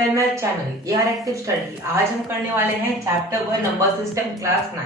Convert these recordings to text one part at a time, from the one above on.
Welcome my channel यार active study. आज हम करने वाले हैं chapter 1 number system class 9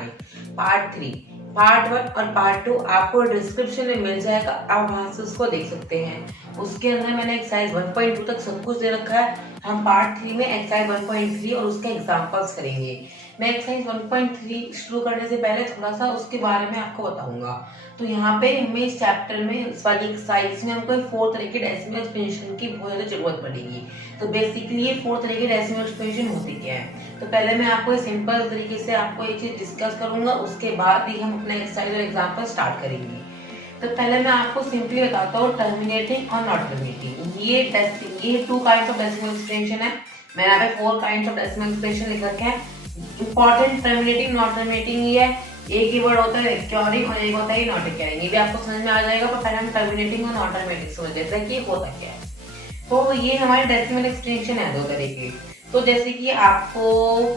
part 3। Part 1 और पार्ट 2 आपको डिस्क्रिप्शन में मिल जाएगा, आप वहां से उसको देख सकते हैं। उसके अंदर मैंने एक्सरसाइज 1.2 तक सब कुछ दे रखा है। हम पार्ट 3 में एक्सरसाइज 1.3 और उसके एग्जांपल्स करेंगे। मैं एक्सरसाइज 1.3 शुरू करने से पहले थोड़ा सा उसके बारे में आपको बताऊंगा। तो यहाँ पे हमें इस चैप्टर में इस वाली एक्सरसाइज में हमको 4 तरह के डेसिमल एक्सपेंशन की बहुत ज्यादा जरूरत पड़ेगी। तो बेसिकली ये 4 तरह के डेसिमल एक्सपेंशन होती क्या है। तो पहले मैं आपको सिंपल तरीके से आपको ये चीज डिस्कस करूंगा, उसके बाद ही हम अपना एक्सरसाइज और एग्जांपल स्टार्ट करेंगे। तो पहले मैं आपको सिंपली बताता हूँ टर्मिनेटिंग और नॉट टर्मिनेटिंग। ये 2 काइंड्स ऑफ डेसिमल एक्सपेंशन है। मैं यहाँ पे 4 काइंड्स ऑफ डेसिमल एक्सपेंशन लिख रखे हैं। इंपॉर्टेंट टर्मिनेटिंग नॉट टर्मिनेटिंग ये है। एक ही वर्ड होता है रिकरिंग और एक होता है नॉट रिकरिंग। ये भी आपको समझ में आ जाएगा, पर पहले हम टर्मिनेटिंग और नॉट टर्मिनेटिंग समझ लेते हैं कि होता क्या है। तो ये हमारे डेसिमल एक्सटेंशन है 2 तरह के। तो जैसे कि आपको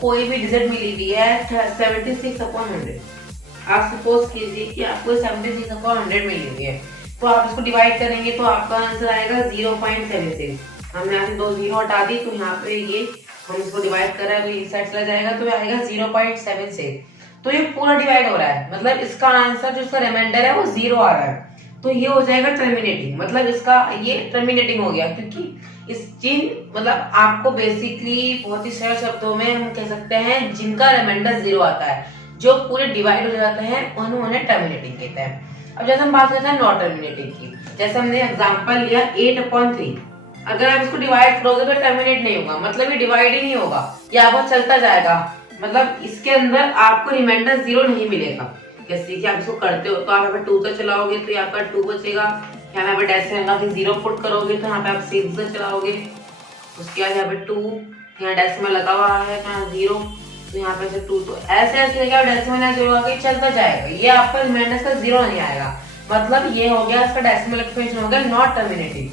कोई भी डिजिट मिली हुई है 76/100। आप सपोज कीजिए कि आपको 76/100 मिली हुई है, तो आप इसको डिवाइड करेंगे तो आपका आंसर आएगा 0.76। हमने यहाँ से 2 जीरो हटा दी, तो यहाँ पे ये हम इसको डिवाइड कर रहे हैं तो इस साइड चला जाएगा, तो आएगा 0.76। तो ये पूरा डिवाइड हो रहा है, मतलब इसका आंसर जो इसका रिमाइंडर है वो 0 आ रहा है। तो ये हो जाएगा टर्मिनेटिंग, मतलब इसका ये टर्मिनेटिंग हो गया, क्योंकि इस जिन मतलब आपको बेसिकली बहुत ही सरल शब्दों में हम कह सकते हैं जिनका रिमाइंडर 0 आता है, जो पूरे डिवाइड हो जाते हैं उन्होंने टर्मिनेटिंग कहते हैं। अब जैसे हम बात करते हैं नॉट टर्मिनेटिंग की, जैसे हमने एग्जांपल लिया 8/3। अगर आप इसको डिवाइड करोगे तो टर्मिनेट नहीं होगा, मतलब ये डिवाइड ही नहीं होगा, ये आपको चलता जाएगा, मतलब इसके अंदर आपको रिमाइंडर 0 नहीं मिलेगा। जैसे कि आप इसको करते हो तो आप यहाँ पे 2 से चलाओगे तो यहाँ पर 2 बचेगा, यहाँ पे डेसिमल लगा के 0 पुट करोगे तो यहाँ पे आप 6 से चलाओगे, उसके बाद यहाँ पे 2, यहाँ डेसिमल लगा हुआ है तो यहाँ 0, तो यहाँ पे 2, तो ऐसे ऐसे आप डेसिमल यहाँ 0 आगे चलता जाएगा, ये आपका रिमाइंडर का 0 नहीं आएगा। मतलब ये हो गया इसका डेसिमल एक्सपेंशन हो गया नॉट टर्मिनेटिंग।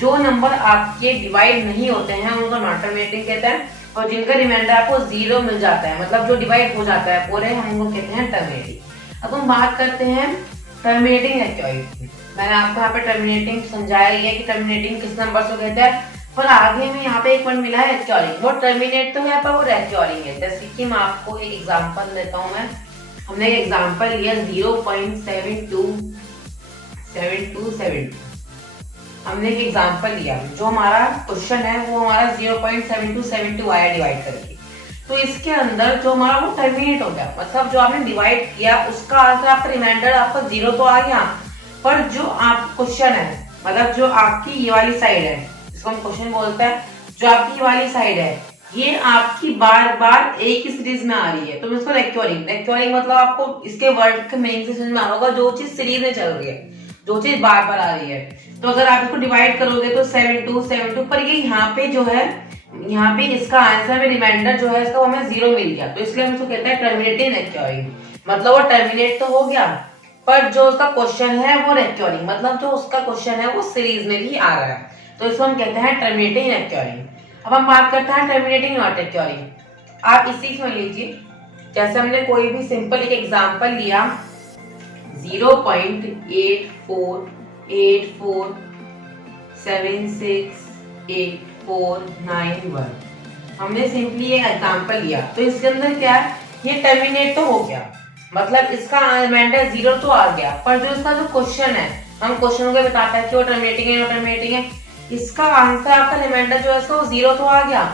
जो नंबर आपके डिवाइड नहीं होते हैं उनको नॉट टर्मिनेटिंग कहते हैं, और जिनका रिमाइंडर आपको 0 मिल जाता है, मतलब जो डिवाइड हो जाता है पूरे, हम उनको कहते हैं टर्मिनेटिंग। अब हम बात करते हैं टर्मिनेटिंग रिकरिंग की। मैंने आपको यहाँ पे टर्मिनेटिंग समझाया ही है कि टर्मिनेटिंग किस नंबर से कहते हैं, पर आगे में यहाँ पे एक वर्ड मिला है रिकरिंग। वो टर्मिनेट तो है पर वो रिकरिंग है। जैसे कि मैं आपको एक एग्जांपल देता हूँ। हमने एक एग्जांपल लिया 0.7272। हमने एक एग्जांपल लिया, जो हमारा क्वेश्चन है वो हमारा 0.7272 आया डिवाइड करके। तो इसके अंदर जो हमारा वो टर्मिनेट हो गया, मतलब जो आपने डिवाइड किया उसका आंसर आपका रिमाइंडर आपका 0 तो आ गया, पर जो आप क्वेश्चन है, मतलब जो आपकी ये वाली साइड है, इसको हम क्वेश्चन बोलते हैं, जो आपकी ये वाली साइड है ये आपकी बार बार एक ही सीरीज में आ रही है, तो इसको रिकरिंग मतलब आपको इसके वर्ड के मीनिंग से समझ में आ रहा होगा, जो चीज सीरीज में चल रही है, जो चीज बार बार आ रही है। तो अगर आप इसको डिवाइड करोगे तो 72 पर ये यहाँ पे जो है, यहाँ पे इसका आंसर में रिमाइंडर जो है इसका वो हमें 0 मिल गया, तो इसलिए हम इसको कहते हैं टर्मिनेटिंग रिकरिंग। मतलब वो टर्मिनेट तो हो गया, पर जो उसका क्वेश्चन है वो रिकरिंग, मतलब जो उसका क्वेश्चन है वो सीरीज में भी आ रहा है, तो इसको हम कहते हैं टर्मिनेटिंग रिकरिंग। अब हम बात करते हैं टर्मिनेटिंग नॉट रिकरिंग। आप इसी समझ लीजिए, जैसे हमने कोई भी सिंपल एक एग्जांपल लिया 0.8484768491। हमने सिंपली ये एग्जांपल लिया, तो इसके अंदर क्या है, ये टर्मिनेट तो हो गया, मतलब इसका रिमाइंडर 0 तो आ गया, पर जो इसका जो क्वेश्चन है, हम क्वेश्चन को बताता है कि वो टर्मिनेटिंग है या टर्मिनेटिंग है, इसका आंसर आपका रिमाइंडर जो है इसका 0 तो आ गया,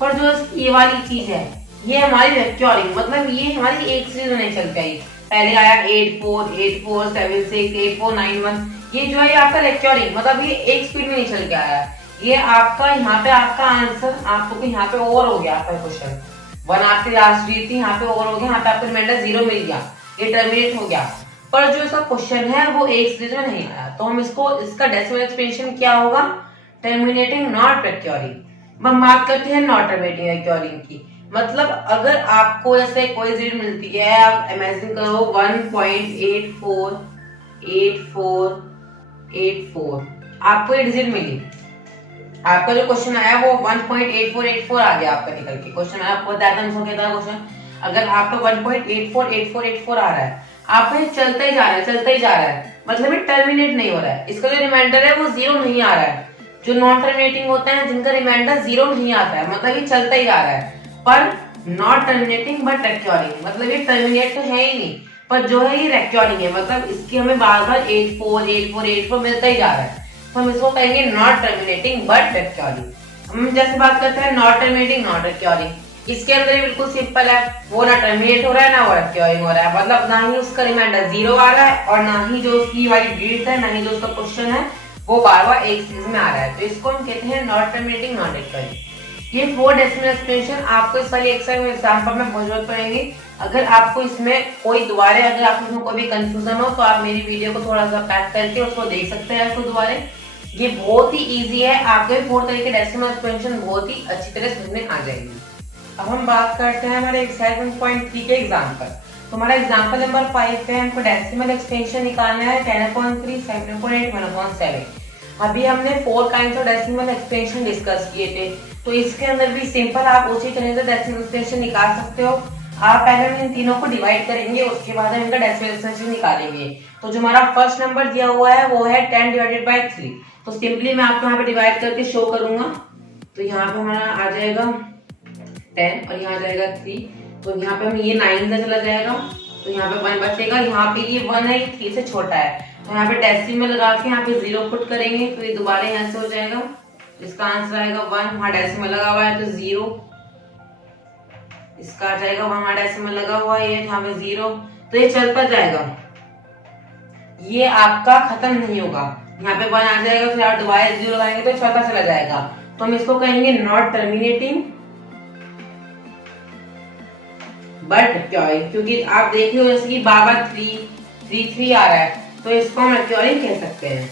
पर जो ये वाली चीज है ये हमारी रिकरिंग, मतलब ये हमारी एक सीरीज में नहीं चल पाई। पहले आया 8484768491, ये जो है आपका रिकरिंग, मतलब ये एक स्पीड में नहीं चल के आया, ये आपका यहाँ पे आपका आंसर आपको यहाँ पे ओवर हो गया, आपका क्वेश्चन 1 आपकी लास्ट रीड थी, यहाँ पे ओवर हो गया, यहाँ पे आपको रिमाइंडर 0 मिल गया, ये टर्मिनेट हो गया, पर जो इसका क्वेश्चन है वो एक सीरीज में नहीं आया, तो हम इसको इसका डेसिमल एक्सपेंशन क्या होगा, टर्मिनेटिंग नॉट रिकरिंग। हम बात करते हैं नॉट टर्मिनेटिंग रिकरिंग की। मतलब अगर आपको जैसे कोई चीज मिलती है, आप इमेजिन करो 1.848484, आपको ये डिजिट मिली, आपका जो क्वेश्चन आया वो 1.8484 आ गया आपका निकल के, क्वेश्चन आपको बताता हूं कहता है क्वेश्चन, अगर आपका 1.848484 आ रहा है, आपका ये चलता ही जा रहा है, मतलब ये टर्मिनेट नहीं हो रहा है, इसका जो रिमाइंडर है वो 0 नहीं आ रहा है, जो नॉन टर्मिनेटिंग होते हैं जिनका रिमाइंडर 0 नहीं आता है, मतलब ये चलता ही आ रहा है, पर नॉट टर्मिनेटिंग बट रेक्योरिंग, मतलब ये टर्मिनेट तो है ही नहीं, पर जो है ये रेक्योरिंग है, मतलब इसकी हमें बार बार 84 मिलता ही जा रहा है, तो हम इसको कहेंगे नॉट टर्मिनेटिंग बट रेक्योरिंग। हम जैसे बात करते हैं नॉट टर्मिनेटिंग नॉट रेक्योरिंग, इसके अंदर ही बिल्कुल सिंपल है, वो ना टर्मिनेट हो रहा है ना वो रेक्योरिंग हो रहा है, मतलब ना ही उसका रिमाइंडर 0 आ रहा है और ना ही जो उसकी वाली ब्रीथ है, ना ही जो उसका क्वेश्चन है वो बार बार एक सीरीज में आ रहा है, तो इसको हम कहते हैं नॉट टर्मिनेटिंग नॉट रेक्योरिंग। ये 4 डेसिमल एक्सप्रेशन आपको इस वाली एक्सरसाइज में एग्जांपल में बहुत जरूरत पड़ेगी। अगर आपको इसमें कोई दोबारे अगर आपको इसमें कोई भी कंफ्यूजन हो तो आप मेरी वीडियो को थोड़ा सा पैक करके उसको देख सकते हैं इसको दोबारे। ये बहुत ही इजी है, आपको 4 तरह के डेसिमल एक्सप्रेशन बहुत ही अच्छी तरह समझ में आ जाएगी। अब हम बात करते हैं हमारे एक्सरसाइज 1.3 के एग्जाम्पल। तो हमारा एग्जाम्पल नंबर 5 पे हमको डेसिमल एक्सपेंशन निकालना है 10/3, 7/8, 1/7। अभी हमने 4 kinds of decimal expansion discuss किए थे, तो इसके अंदर भी सिंपल आप उसी तरह से डेसिमल एक्सपेंशन निकाल सकते हो। आप पहले हम इन तीनों को डिवाइड करेंगे, उसके बाद हम इनका डेसिमल एक्सपेंशन निकालेंगे। तो जो हमारा फर्स्ट नंबर दिया हुआ है वो है 10/3, तो सिंपली मैं आपको यहाँ पे डिवाइड करके शो करूंगा। तो यहाँ पे हमारा आ जाएगा 10 और यहाँ आ जाएगा 3, तो यहाँ पे हम ये 9 से चला जाएगा, तो यहाँ पे 1 बचेगा, यहाँ पे ये 1 है, 3 से छोटा है, तो यहाँ पे डेसिमल लगा के यहाँ पे 0 पुट करेंगे, तो ये दोबारा यहाँ से हो जाएगा, इसका आंसर आएगा 1, वहां डेसिमल लगा हुआ है तो 0, इसका आ जाएगा वहां डेसिमल लगा हुआ है यहाँ पे 0, तो ये चलता जाएगा, ये आपका खत्म नहीं होगा, यहाँ पे 1 आ जाएगा, फिर आप दोबारा 0 लगाएंगे तो चलता चला जाएगा, तो हम इसको कहेंगे नॉट टर्मिनेटिंग बट रेक्योरिंग, क्योंकि आप देख रहे हो जैसे कि बार बार 3 आ रहा है, तो इसको हम रेक्योरिंग कह सकते हैं।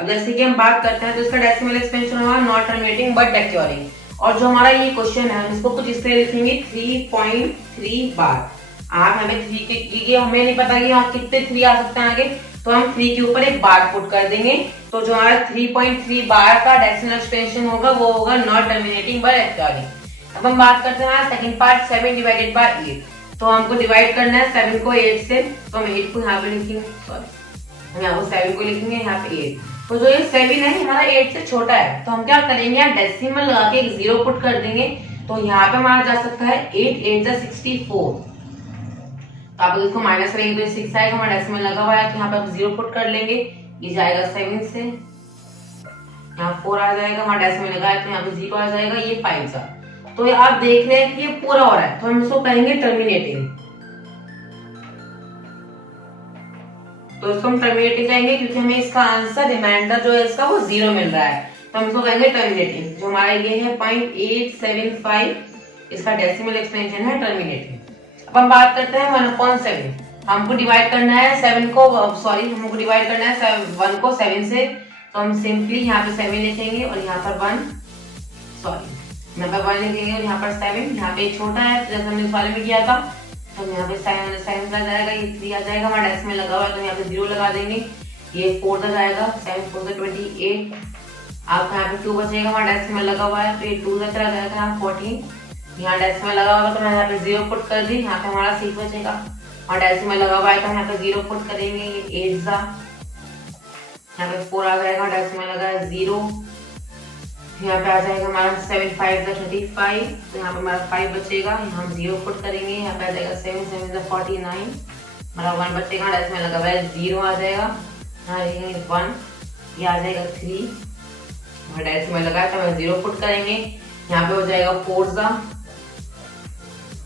अब जैसे कि हम बात करते हैं तो इसका डेसिमल एक्सपेंशन होगा नॉट टर्मिनेटिंग बट रेक्योरिंग, और जो हमारा ये क्वेश्चन है हम इसको कुछ इस तरह लिखेंगे 3.3 बार। आप हमें 3 के हमें नहीं पता कि यहाँ कितने 3 आ सकते हैं आगे, तो हम 3 के ऊपर एक बार पुट कर देंगे, तो जो हमारा 3.3 बार का डेसिमल एक्सपेंशन होगा वो होगा नॉट टर्मिनेटिंग बट रेक्योरिंग। अब हम बात करते हैं सेकंड पार्ट 7/8, तो हमको डिवाइड करना है 7 को 8 से, तो हम 8 को यहाँ पे लिखेंगे, सॉरी यहाँ को 7 को लिखेंगे, यहाँ पे 8, तो जो ये 7 है हमारा 8 से छोटा है, तो हम क्या करेंगे यहाँ डेसिमल लगा के एक 0 पुट कर देंगे, तो यहाँ पे हमारा जा सकता है 8 8 64, तो आप इसको माइनस करेंगे तो 6 आएगा, हमारा डेसिमल लगा हुआ है, तो यहाँ पे आप 0 पुट कर लेंगे, ये जाएगा 7 से, यहाँ 4 आ जाएगा, हमारा डेसिमल लगा है तो यहाँ पे 0 आ जाएगा, ये 5 सा, तो आप देख रहे हैं कि ये पूरा हो रहा है, तो हम इसको कहेंगे टर्मिनेटिंग, तो इसको हम टर्मिनेटिंग कहेंगे क्योंकि हमें इसका आंसर रिमाइंडर जो है इसका वो 0 मिल रहा है, तो हम इसको कहेंगे टर्मिनेटिंग। जो हमारा ये है 0.875, इसका डेसिमल एक्सपेंशन है टर्मिनेटिंग। अब हम बात करते हैं 1/7, हमको डिवाइड करना है 7 को, सॉरी हमको डिवाइड करना है 1 को 7 से, तो हम सिंपली यहाँ पे 7 लिखेंगे और यहाँ पर 1, सॉरी यहाँ पर 1 लिखेंगे और यहाँ पर 7, यहाँ पे छोटा है जैसे हमने इस वाले में किया था, तो यहाँ पे 7 आ जाएगा, ये 3 आ जाएगा, हमारा डेसिमल लगा हुआ है तो यहाँ पे 0 लगा देंगे, ये 4 आ जाएगा, 7 4 28, आपका यहाँ पे 2 बचेगा, हमारा डेसिमल लगा हुआ है तो ये 2 चला जाएगा, 14, यहाँ डेसिमल लगा हुआ तो मैं यहाँ पे 0 पुट कर दी, यहाँ पे हमारा 6 बचेगा, और डेसिमल लगा हुआ है तो यहाँ पे 0 पुट करेंगे, ये 8 सा, यहाँ पे 4 आ जाएगा, डेसिमल लगा है 0, यहाँ पे आ जाएगा हमारा 7 5 35, तो यहाँ पे हमारा 5 बचेगा, यहाँ हम 0 पुट करेंगे, यहाँ पे आ जाएगा 7 7 49, हमारा 1 बचेगा, डेसिमल लगा हुआ है 0 आ जाएगा, यहाँ 1, ये आ जाएगा 3, हमारा डेसिमल लगा है तो हम 0 पुट करेंगे, यहाँ पे हो जाएगा 4 सा,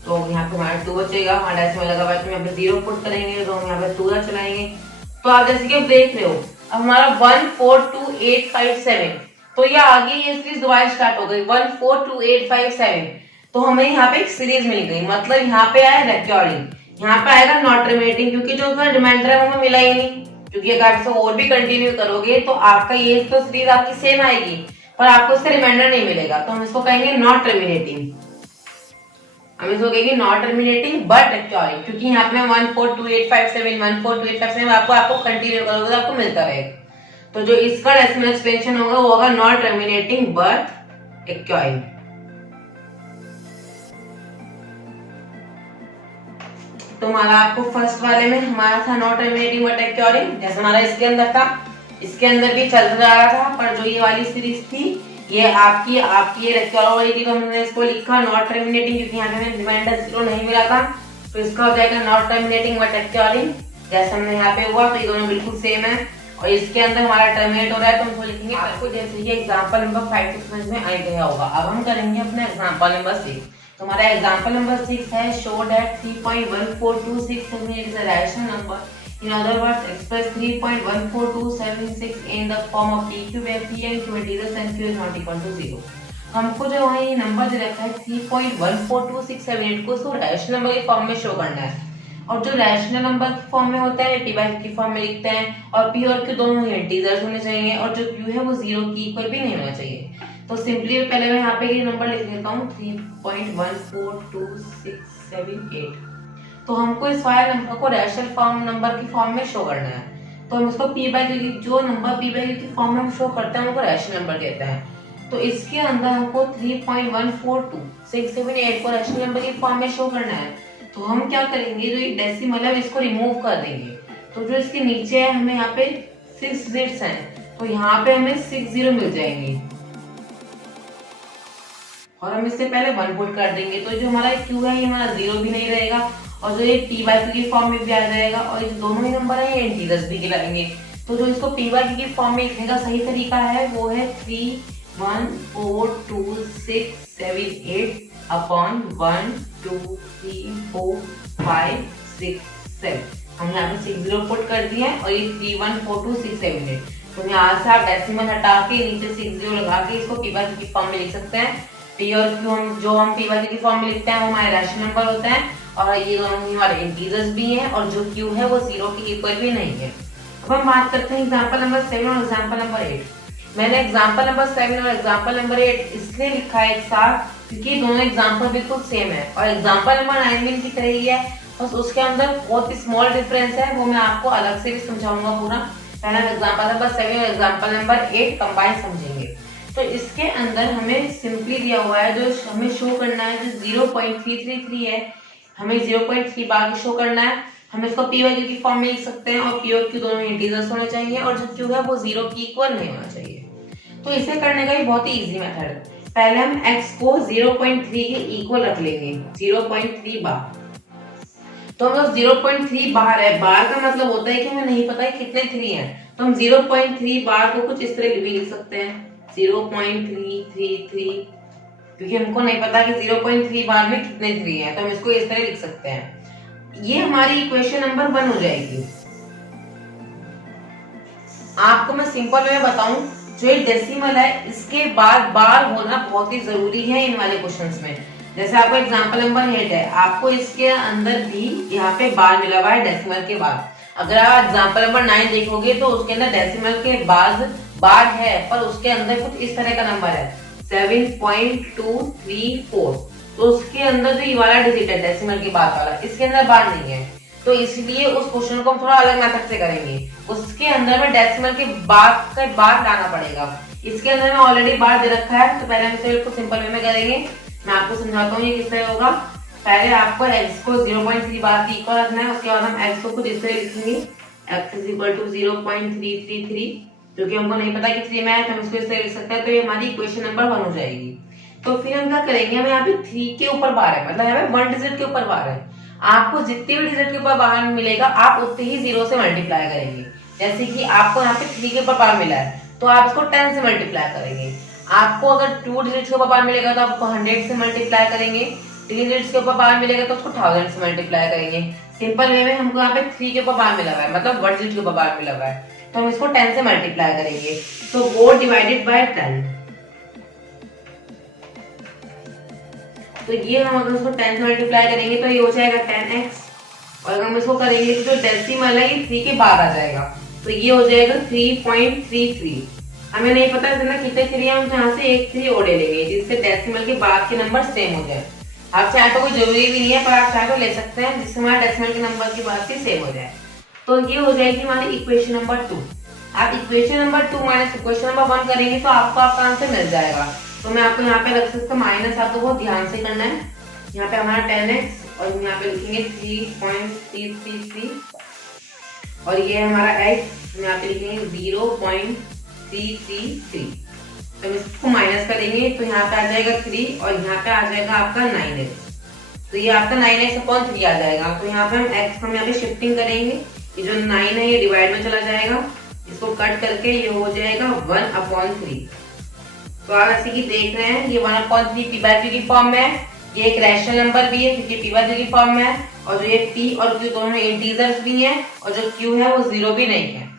तो यहाँ पे हमारा 2 बचेगा, हमारा डेसिमल लगा हुआ है तो यहाँ पे 0 पुट करेंगे, तो हम यहाँ पे 2 चलाएंगे, तो आप जैसे कि देख रहे हो अब हमारा 1 4 2 8 5 7, तो ये आगे ये सीरीज दोबारा स्टार्ट हो गई 1 4 2 8 5 7, तो हमें यहाँ पे एक सीरीज मिल गई, मतलब यहाँ पे आया रेक्योरिंग, यहाँ पे आएगा नॉट टर्मिनेटिंग, क्योंकि जो रिमाइंडर है वो हमें मिला ही नहीं, क्योंकि अगर आप और भी कंटिन्यू करोगे तो आपका ये तो सीरीज आपकी सेम आएगी पर आपको इसका रिमाइंडर नहीं मिलेगा, तो हम इसको कहेंगे नॉट टर्मिनेटिंग, हम इसको कहेंगे नॉट टर्मिनेटिंग बट रेक्योरिंग, क्योंकि यहाँ पे 1 4 2 8 5 7 1 4 2 8 5 7 आपको कंटिन्यू करोगे तो आपको मिलता रहेगा, तो जो इसका डेसिमल एक्सपेंशन होगा वो होगा नॉट टर्मिनेटिंग बट रेक्योरिंग। तो हमारा आपको फर्स्ट वाले में हमारा था नॉट टर्मिनेटिंग बट रेक्योरिंग, जैसे हमारा इसके अंदर था इसके अंदर भी चल रहा था, पर जो ये वाली सीरीज थी ये आपकी ये रेक्टेंगुलर वाली थी, तो हमने इसको लिखा नॉट टर्मिनेटिंग, क्योंकि यहाँ पे हमें रिमाइंडर 0 नहीं मिला था, तो इसका हो जाएगा नॉट टर्मिनेटिंग बट रेक्टेंगुलर, जैसे हमने यहाँ पे हुआ। तो ये दोनों बिल्कुल सेम है और इसके अंदर हमारा टर्मिनेट हो रहा है, तो हम इसको लिखेंगे आपको जैसे ये एग्जांपल नंबर 5 से समझ में आ गया होगा। अब हम करेंगे अपना एग्जांपल नंबर 6। तो हमारा एग्जांपल नंबर 6 है, show that 3.142678 is a rational number, in other words express 3.14276 in the form of pq where p and q integers and q is not equal to 0। हमको जो है ये नंबर दे रखा है 3.14278 को उसको रैशनल नंबर के फॉर्म में शो करना है, और जो रैशनल नंबर के फॉर्म में होता है p बाय q की फॉर्म में लिखते हैं, और p और q दोनों ही इंटीजर्स होने चाहिए, और जो q है वो 0 की इक्वल भी नहीं होना चाहिए। तो सिंपली पहले मैं यहाँ पे ये नंबर लिख लेता हूँ 3.1427678। तो हमको इस वाले नंबर को रैशनल फॉर्म नंबर की फॉर्म में शो करना है, तो हम इसको p बाय q की जो नंबर p बाय q की फॉर्म में हम शो करते हैं उनको रैशनल नंबर कहते हैं। तो इसके अंदर हमको 3.1427678 को रैशनल नंबर की फॉर्म में शो करना है, तो हम क्या करेंगे, जो ये डेसिमल है इसको रिमूव कर देंगे। तो जो इसके नीचे है हमें यहाँ पे 6 डिजिट्स हैं, तो यहाँ पे हमें 6 0 मिल जाएंगे, और हम इससे पहले 1 पुट कर देंगे। तो जो हमारा q है ये हमारा 0 भी नहीं रहेगा, और जो ये p बाय q की फॉर्म में भी आ जाएगा, और ये दोनों ही नंबर है ये इंटीजर्स भी गिराएंगे। तो जो इसको p बाय q की फॉर्म में लिखने का सही तरीका है वो है 3.1427678 अपॉन 1 2 3 4 5 6 7। हम यहाँ पे 6 0 पुट कर दिए हैं, और ये 3.1427678। तो यहाँ से आप डेसिमल हटा के नीचे 6 0 लगा के इसको p बाय q की फॉर्म में लिख सकते हैं। p और q हम p बाय q की फॉर्म में लिखते हैं वो हमारे रैशनल नंबर होते हैं, और ये दोनों ही हमारे इंटीजर्स भी हैं, और जो q है वो 0 की इक्वल भी नहीं है। अब हम बात करते हैं एग्जांपल नंबर 7 और एग्जांपल नंबर 8। मैंने एग्जांपल नंबर 7 और एग्जांपल नंबर 8 इसलिए लिखा है एक साथ क्योंकि दोनों एग्जांपल बिल्कुल सेम है, और एग्जांपल नंबर 9 में की तरह ही है, बस उसके अंदर बहुत ही स्मॉल डिफरेंस है, वो मैं आपको अलग से भी समझाऊंगा पूरा। पहले हम एग्जांपल नंबर 7 और एग्जांपल नंबर 8 कंबाइन समझेंगे। तो इसके अंदर हमें सिंपली दिया हुआ है, जो हमें शो करना है जो 0.333 है, हमें 0.3 बार शो करना है। हम इसको p बाय q की फॉर्म में लिख सकते हैं, और p और q दोनों इंटीजर्स होने चाहिए, और जो q है वो 0 की इक्वल नहीं होना चाहिए। तो इसे करने का भी बहुत ही इजी मेथड है। पहले हम x को 0.3 के इक्वल रख लेंगे, 0.3 बार। तो हम लोग 0.3 बार है, बार का मतलब होता है कि हमें नहीं पता है कितने 3 हैं, तो हम 0.3 बार को कुछ इस तरह भी लिख सकते हैं 0.333, क्योंकि हमको नहीं पता कि 0.3 बार में कितने 3 हैं, तो हम इसको इस तरह लिख सकते हैं। ये हमारी इक्वेशन नंबर 1 हो जाएगी। आपको मैं सिंपल वे में बताऊं, जो ये डेसिमल है इसके बाद बार होना बहुत ही जरूरी है इन वाले क्वेश्चंस में। जैसे आपको एग्जांपल नंबर 8 है, आपको इसके अंदर भी यहाँ पे बार मिला हुआ है डेसिमल के बाद। अगर आप एग्जांपल नंबर 9 देखोगे तो उसके अंदर डेसिमल के बाद बार है, पर उसके अंदर कुछ इस तरह का नंबर है 7.234, तो उसके अंदर जो ये वाला डिजिट है डेसिमल के बाद वाला, इसके अंदर बार नहीं है, तो इसलिए उस क्वेश्चन को हम थोड़ा अलग मेथड से करेंगे। उसके अंदर में डेसिमल के बाद का बार लाना पड़ेगा। इसके अंदर में ऑलरेडी बार दे रखा है, तो पहले हम इसे सिंपल वे में करेंगे। मैं आपको समझाता हूँ ये किस तरह होगा। पहले आपको x को 0.3 बार की इक्वल रखना है, उसके बाद हम x को कुछ इस तरह लिखेंगे x इज इक्वल टू 0.333, क्योंकि हमको नहीं पता कि 3 में है तो हम इसको इस तरह लिख सकते हैं। तो ये हमारी इक्वेशन नंबर 1 हो जाएगी। तो फिर हम क्या करेंगे, हमें यहाँ पे 3 के ऊपर बार है, मतलब यहाँ पे 1 डिजिट के ऊपर बार है। आपको जितने भी डिजिट के ऊपर बार मिलेगा आप उतने ही 0 से मल्टीप्लाई करेंगे। जैसे कि आपको यहाँ पे 3 के ऊपर बार मिला है तो आप इसको 10 से मल्टीप्लाई करेंगे। आपको अगर 2 डिजिट के ऊपर बार मिलेगा तो आपको 100 से मल्टीप्लाई करेंगे। 3 डिजिट के ऊपर बार मिलेगा तो उसको 1000 से मल्टीप्लाई करेंगे। सिंपल वे में हमको यहाँ पे 3 के ऊपर बार मिला हुआ है, मतलब 1 डिजिट के ऊपर बार मिला हुआ है, तो हम इसको 10 से मल्टीप्लाई करेंगे। तो 4 डिवाइडेड बाय 10, तो ये हम अगर उसको 10 से मल्टीप्लाई करेंगे तो ये हो जाएगा 10x, और अगर हम इसको करेंगे तो जो डेसिमल है ये 3 के बाद आ जाएगा, तो ये हो जाएगा 3.33। हमें नहीं पता इसमें कितने 3 है, हम यहाँ से एक 3 और ले लेंगे जिससे डेसिमल के बाद के नंबर सेम हो जाए। आप चाहे तो कोई जरूरी भी नहीं है, पर आप चाहे तो ले सकते हैं जिससे हमारे डेसिमल के नंबर के बाद के सेम हो जाए। तो ये हो जाएगी हमारी इक्वेशन नंबर 2। आप equation number 2 minus equation number 1 करेंगे तो आपको आपका आंसर मिल जाएगा। तो मैं आपको यहाँ पे रख सकता हूँ माइनस, आपको बहुत ध्यान से करना है। यहाँ पे हमारा 10x और यहाँ पे लिखेंगे 3.333, और ये है हमारा x, यहाँ पे लिखेंगे 0.333। तो हम इसको माइनस करेंगे तो यहाँ पे आ जाएगा 3 और यहाँ पे आ जाएगा आपका 9x। तो ये आपका 9x/3 आ जाएगा। तो यहाँ पे हम यहाँ पे शिफ्टिंग करेंगे, ये जो 9 है ये डिवाइड में चला जाएगा, इसको कट करके ये हो जाएगा 1/3। तो आप ऐसे की देख रहे हैं ये 1/3 p/q की फॉर्म में है। ये एक रैशनल नंबर भी है क्योंकि p/q की फॉर्म में है, और जो ये p और q दोनों इंटीजर्स भी हैं, और जो q है वो 0 भी नहीं है।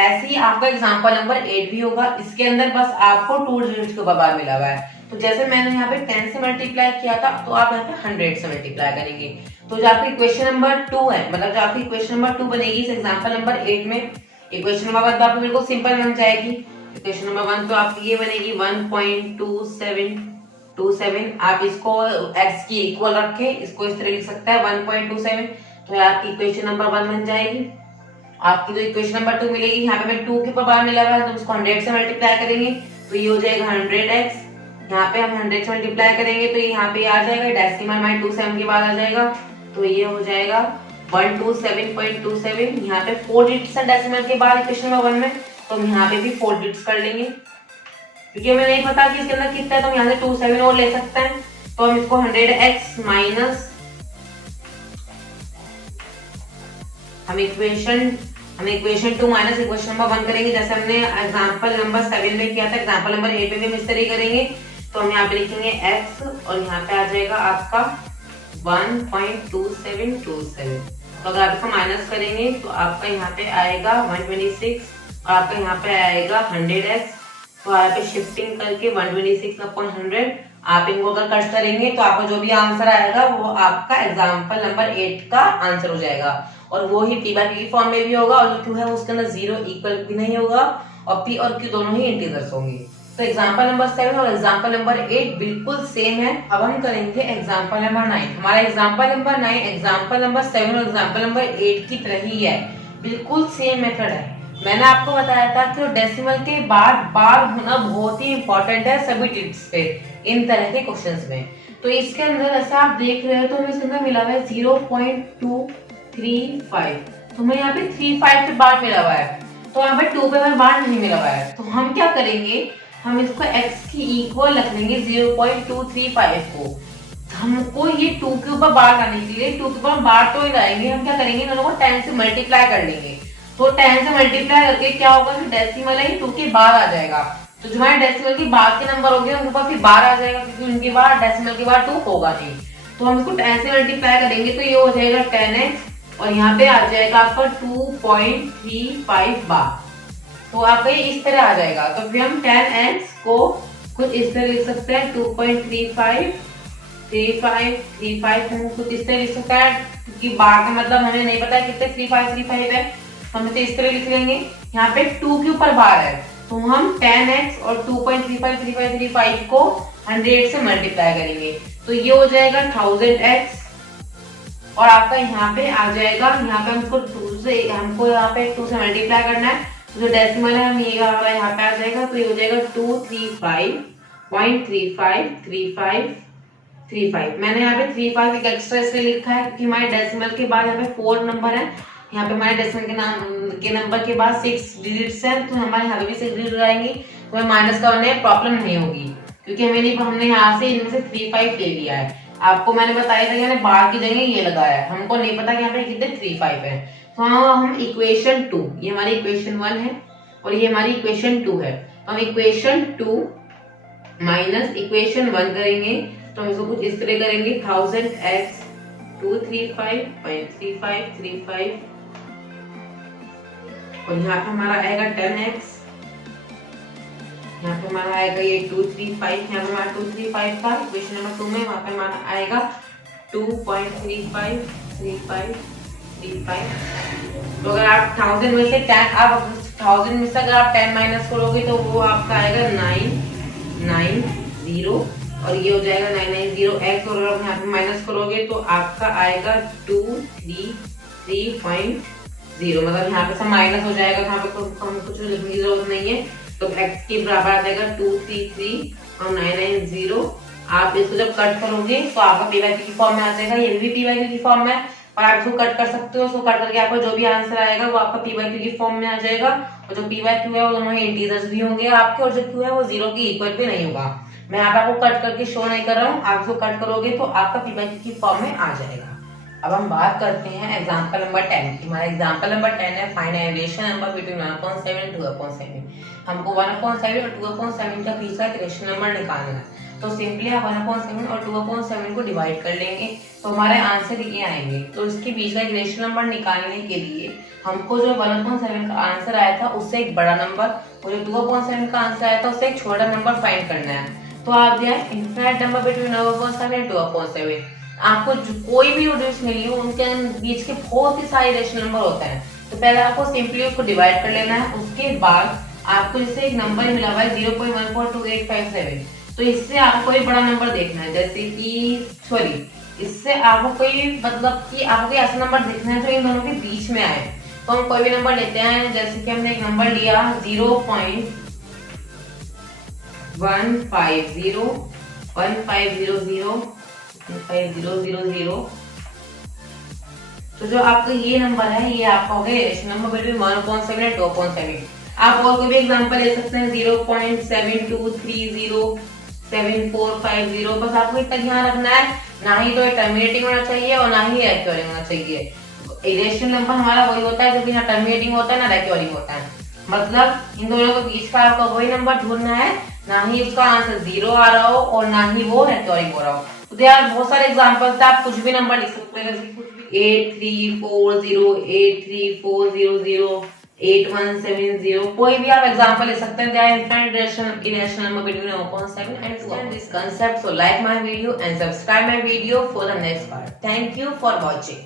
ऐसे ही आपका एग्जांपल नंबर 8 भी होगा। इसके अंदर बस आपको 2 डिजिट्स के बार मिला हुआ है। तो जैसे मैंने यहाँ पे 10 से मल्टीप्लाई किया था, तो आप यहाँ पे 100 से मल्टीप्लाई करेंगे। तो जो आपकी इक्वेशन नंबर 2 है, मतलब जो आपकी इक्वेशन नंबर 2 बनेगी इस एग्जांपल नंबर 8 में, इक्वेशन नंबर 1 तो आपकी बिल्कुल सिंपल बन जाएगी। इक्वेशन नंबर 1 तो आपकी ये बनेगी 1.2727। आप इसको x की इक्वल रख के इसको इस तरह लिख सकते हैं 1.27। तो आपकी इक्वेशन नंबर 1 बन जाएगी। आपकी जो इक्वेशन नंबर 2 मिलेगी, यहाँ पे मैं 2 के बार मिला हुआ है तो उसको 100 से मल्टीप्लाई करेंगे तो ये हो जाएगा 100x। यहाँ पे हम 100 से मल्टीप्लाई करेंगे तो यहाँ पे आ जाएगा डेसिमल में 27 के बाद आ जाएगा, तो ये हो जाएगा 127.27। यहाँ पे 4 डिजिट्स है डेसिमल के बाद इक्वेशन नंबर 1 में, तो हम यहाँ पे भी 4 डिजिट्स कर लेंगे। क्योंकि हमें नहीं पता कि इसके अंदर कितना है तो हम यहाँ से 27 और ले सकते हैं। तो हम इसको 100x माइनस हम इक्वेशन 2 माइनस इक्वेशन नंबर 1 करेंगे, जैसे हमने एग्जांपल नंबर 7 में किया था। एग्जांपल नंबर 8 में भी हम इस तरह करेंगे। तो हम यहाँ पे लिखेंगे x और यहाँ पे आ जाएगा आपका 1.2727। तो अगर आप इसको माइनस करेंगे तो आपका यहाँ पे आएगा 126 और आपका यहाँ पे आएगा 100x। तो यहाँ पे शिफ्टिंग करके 126/100 आप इनको अगर कट करेंगे तो आपका जो भी आंसर आएगा वो आपका एग्जांपल नंबर 8 का आंसर हो जाएगा। और वो ही p/q की फॉर्म में भी होगा, और जो q है उसके अंदर 0 इक्वल भी नहीं होगा, और p और q दोनों ही इंटीजर्स होंगे। तो एग्जांपल नंबर 7 और एग्जांपल नंबर 8 बिल्कुल सेम है। अब हम करेंगे एग्जांपल नंबर 9। हमारा एग्जांपल नंबर 9 एग्जांपल नंबर 7 और एग्जांपल नंबर 8 की तरह ही है, बिल्कुल सेम मेथड है। मैंने आपको बताया था कि डेसिमल के बाद बार होना बहुत ही इंपॉर्टेंट है सभी टिप्स पे, इन तरह के क्वेश्चंस में। तो इसके अंदर ऐसा आप देख रहे हो तो हमें इसके अंदर मिला हुआ है 0.235। तो हमें यहाँ पे 35 पे बार मिला हुआ है, तो यहाँ पे 2 पे हमें बार नहीं मिला हुआ है। तो हम क्या करेंगे, हम इसको x की इक्वल रख लेंगे 0.235 को। हमको ये 2 के ऊपर बार लाने के लिए 2 के ऊपर बार तो ही लाएंगे, हम क्या करेंगे दोनों को 10 से मल्टीप्लाई कर लेंगे। तो 10 से मल्टीप्लाई करके क्या होगा कि डेसिमल है 2 के बाद आ जाएगा। तो जो हमारे डेसिमल के बाद के नंबर होंगे उनके पास फिर बार आ जाएगा, क्योंकि उनके बाद डेसिमल के बाद 2 होगा नहीं। तो हम इसको 10 से मल्टीप्लाई करेंगे तो ये हो जाएगा 10x और यहाँ पे आ जाएगा आपका 2.35 बार। तो आपका ये इस तरह आ जाएगा। तो फिर हम 10x को कुछ इस तरह लिख सकते हैं 2.35 हम कुछ इस तरह लिख सकते हैं, क्योंकि बार का मतलब हमें नहीं पता कितने 35 है। हम इसे इस तरह लिख लेंगे। यहाँ पे 2 के ऊपर बार है तो हम 10x और 2.35 को 100 से मल्टीप्लाई करेंगे तो ये हो जाएगा 1000x। और आपका यहाँ पे आ जाएगा, यहाँ पे हमको 2 से मल्टीप्लाई करना है, जो डेसिमल है हम ये यहाँ पे आ जाएगा, तो ये हो जाएगा 235.3535। मैंने यहाँ पे 35 एक एक्स्ट्रा इसलिए लिखा है क्योंकि हमारे डेसिमल के बाद यहाँ पे 4 नंबर है। यहाँ पे हमारे डेसिमल के नंबर के बाद 6 डिजिट्स हैं, तो हमारे यहाँ पे भी 6 डिजिट आएंगे, तो हमें माइनस करने में प्रॉब्लम नहीं होगी, क्योंकि हमने यहाँ से इनमें से 35 ले लिया है। आपको मैंने बताया था कि मैंने बार की जगह ये लगाया है, हमको नहीं पता कि यहाँ पे कितने 35 है। तो हम इक्वेशन 2, ये हमारी इक्वेशन 1 है और ये हमारी इक्वेशन 2 है, तो हम इक्वेशन 2 माइनस इक्वेशन 1 करेंगे। तो हम इसको कुछ इस तरह करेंगे 1000x 235.3535 और यहाँ पे हमारा आएगा 10x, यहाँ पे हमारा आएगा ये 235, यहाँ पे हमारा 235 था इक्वेशन नंबर 2 में, वहाँ पे हमारा आएगा 2.3535। तो अगर आप 1000 में से 10 अगर आप 10 माइनस करोगे तो वो आपका आएगा 990 और ये हो जाएगा 990x, और अगर यहाँ पे माइनस करोगे तो आपका आएगा 233.0, मतलब यहाँ पे सब माइनस हो जाएगा, यहाँ पे हम कुछ लिखने की जरूरत नहीं है। तो x के बराबर आ जाएगा 233 और 990। आप इसको जब कट करोगे तो आपका p/q की फॉर्म में आ जाएगा, ये भी p/q की फॉर्म में। और आप इसको कट कर सकते हो। इसको कट करके आपको जो भी आंसर आएगा वो आपका पी बाई क्यू की फॉर्म में आ जाएगा, और जो पी बाई क्यू है वो दोनों ही इंटीजर्स भी होंगे आपके, और जो क्यू है वो 0 के इक्वल भी नहीं होगा। मैं यहाँ पे आपको कट करके शो नहीं कर रहा हूँ, आप इसको कट करोगे तो आपका पी बाई क्यू की फॉर्म में आ जाएगा। अब हम बात करते हैं एग्जांपल नंबर 10 की। हमारा एग्जांपल नंबर 10 है find a rational number between 1/7 and 2/7। हमको 1/7 और 2/7 का बीच का एक रेशनल नंबर निकालना है। तो सिंपली आप 1/7 और 2/7 को डिवाइड कर लेंगे तो हमारे आंसर ये आएंगे। तो इसके बीच का एक रेशनल नंबर निकालने के लिए हमको जो 1/7 का आंसर आया था उससे एक बड़ा नंबर, और जो 2/7 का आंसर आया था उससे एक छोटा नंबर फाइंड करना है। तो आप दिया है इनफिनिट नंबर बिटवीन 1/7 एंड 2/7। आपको कोई भी रेडियस मिली हो उनके बीच के बहुत ही सारे रेशनल नंबर होते हैं। तो पहले आपको सिंपली उसको डिवाइड कर लेना है। उसके बाद आपको इससे एक नंबर मिला हुआ है 0.142857। तो इससे आपको कोई बड़ा नंबर देखना है, जैसे कि इससे आपको कोई मतलब कि आपको ऐसा नंबर देखना है जो इन दोनों के बीच में आए। तो हम कोई भी नंबर लेते हैं, जैसे कि हमने एक नंबर लिया 0.1500 तो जो आपका ये नंबर है ये आपका हो गया रेशनल नंबर बिटवीन 1/7 और 2/7। आप और कोई भी एग्जांपल ले सकते हैं 0.72307450। बस आपको इतना ध्यान रखना है, ना ही तो टर्मिनेटिंग होना चाहिए और ना ही रेक्योरिंग होना चाहिए। रेशनल नंबर हमारा वही होता है जो कि ना टर्मिनेटिंग होता है ना रेक्योरिंग होता है। मतलब इन दोनों के बीच का आपका वही नंबर ढूंढना है, ना ही उसका आंसर 0 आ रहा हो और ना ही वो रेक्योरिंग हो रहा हो। तो यार बहुत सारे एग्जांपल्स है, आप कुछ भी नंबर लिख सकते हैं, जैसे कुछ भी 8340, 8170, कोई भी आप एग्जांपल ले सकते हैं। Infinite rational number between 1/7 and 2 this concept. So like my video and subscribe my video for the next part. Thank you for watching.